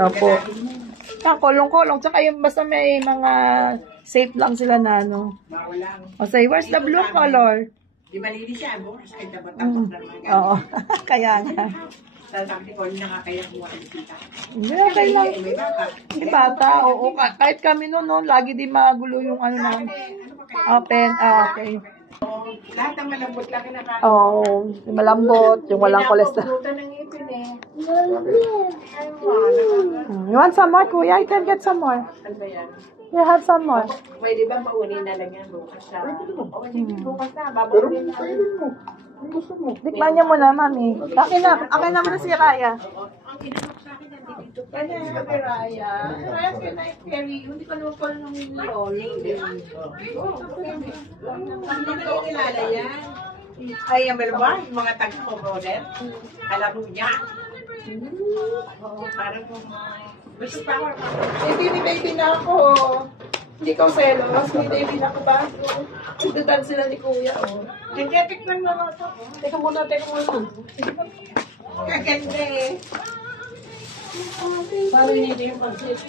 Opo. Kulong-kulong. Tsaka yung basta may mga safe lang sila na ano. O say, where's the blue color? Di malinis siya, mo? Sakit na batang Oo. Kaya nga. Sabi ko, nakakaya mo ang kita. Hindi, okay lang. May bata. Yung bata, oo. Kahit kami noon, lagi din magulo yung ano na. Open, okay. Lahat ng malambot lang kinakain. Oo, yung malambot, yung walang cholesterol. Puta ng ipin eh. You want some more, kuya? You can get some more. Ano ba yan? You have some more. Pwede ba maunin na lang yan bukas na? Oo, sige, bukas na. Babaunin na. Tikman niyo muna, mami. Akin naman na si Raya. Ang inanok sa akin, nandito. Pwede na kay Raya. Raya, can I carry you? Hindi ka naman pala nung lolo. Hindi ko kilala yan. Ay, yung ba? Yung mga taga-promoter. Alam mo niya. Parang kung... Gusto pa ako. Baby na ako. Hindi ka selos. May baby na ako ba? Tututan sila ni kuya. Genetic lang naman ito. Teka muna. Kaganda eh. Parang hindi yung pansit.